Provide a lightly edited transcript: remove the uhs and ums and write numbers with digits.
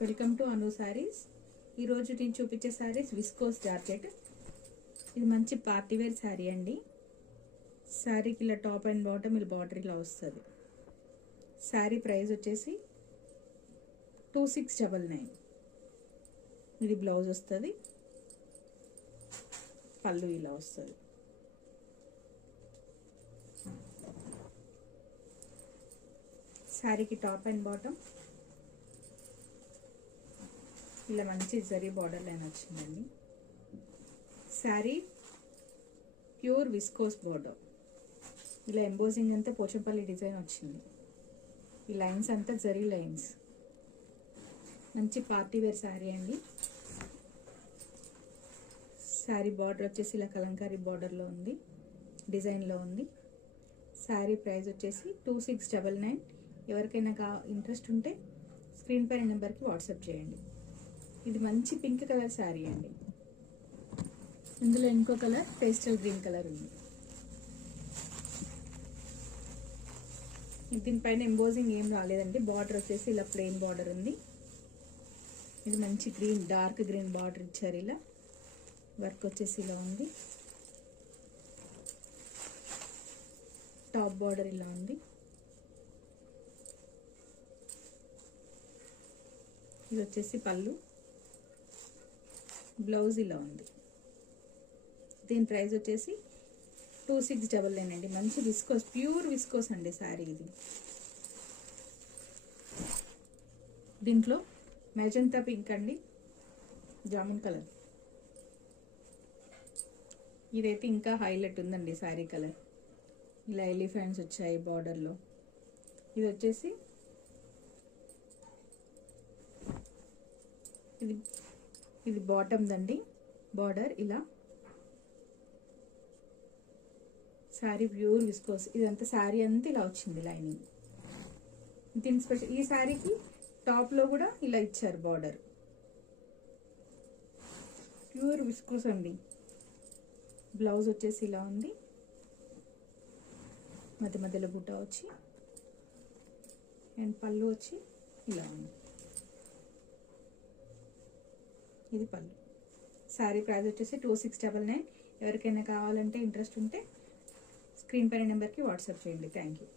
Welcome to అను సారీస్. ఈరోజు నేను చూపించే సారీస్ విస్కోస్ జార్జెట్. ఇది మంచి పార్టీ వేర్ శారీ అండి. శారీకి ఇలా టాప్ అండ్ బాటమ్ ఇలా బార్డర్ ఇలా వస్తుంది. శారీ ప్రైస్ వచ్చేసి 2699. ఇది బ్లౌజ్ వస్తుంది, పళ్ళు ఇలా వస్తుంది. శారీకి టాప్ అండ్ బాటమ్ ఇలా మంచి జరీ బార్డర్ లైన్ వచ్చిందండి. శారీ ప్యూర్ విస్కోస్ బార్డర్, ఇలా ఎంబోజింగ్ అంతా పోచంపల్లి డిజైన్ వచ్చింది. ఈ లైన్స్ అంతా జరీ లైన్స్. మంచి పార్టీ వేర్ శారీ అండి. శారీ బార్డర్ వచ్చేసి ఇలా కలంకారీ బార్డర్లో ఉంది, డిజైన్లో ఉంది. శారీ ప్రైస్ వచ్చేసి 2699. ఎవరికైనా ఇంట్రెస్ట్ ఉంటే స్క్రీన్ పైన నెంబర్కి వాట్సాప్ చేయండి. ఇది మంచి పింక్ కలర్ శారీ అండి. ఇందులో ఇంకో కలర్ పేస్టల్ గ్రీన్ కలర్ ఉంది. దీనిపైన ఎంబోజింగ్ ఏం రాలేదండి. బార్డర్ వచ్చేసి ఇలా ప్లెయిన్ బార్డర్ ఉంది. ఇది మంచి గ్రీన్, డార్క్ గ్రీన్ బార్డర్ ఇచ్చారు. ఇలా వర్క్ వచ్చేసి ఇలా ఉంది. టాప్ బార్డర్ ఇలా ఉంది. ఇది వచ్చేసి పళ్ళు, బ్లౌజ్ ఇలా ఉంది. దీని ప్రైస్ వచ్చేసి 2699 అండి. మంచి విస్కోస్, ప్యూర్ విస్కోస్ అండి శారీ ఇది. దీంట్లో మెజంతా పింక్ అండి, జామున్ కలర్. ఇదైతే ఇంకా హైలైట్ ఉందండి శారీ కలర్. ఇలా ఎలిఫెంట్స్ వచ్చాయి బార్డర్లో. ఇది వచ్చేసి ఇది బాటమ్ దండి. బార్డర్ ఇలా శారీ ప్యూర్ విస్కోస్. ఇదంతా శారీ అంతా ఇలా వచ్చింది లైనింగ్. దీని స్పెషల్, ఈ శారీకి టాప్లో కూడా ఇలా ఇచ్చారు బార్డర్. ప్యూర్ విస్కోస్ అండి. బ్లౌజ్ వచ్చేసి ఇలా ఉంది. మధ్య మధ్యలో బుట్ట వచ్చి అండ్ పళ్ళు వచ్చి ఇలా ఉంది. ఇది పళ్ళు. శారీ ప్రైస్ వచ్చేసి 2699. ఎవరికైనా కావాలంటే ఇంట్రెస్ట్ ఉంటే స్క్రీన్ పైన నెంబర్కి వాట్సాప్ చేయండి. Thank you.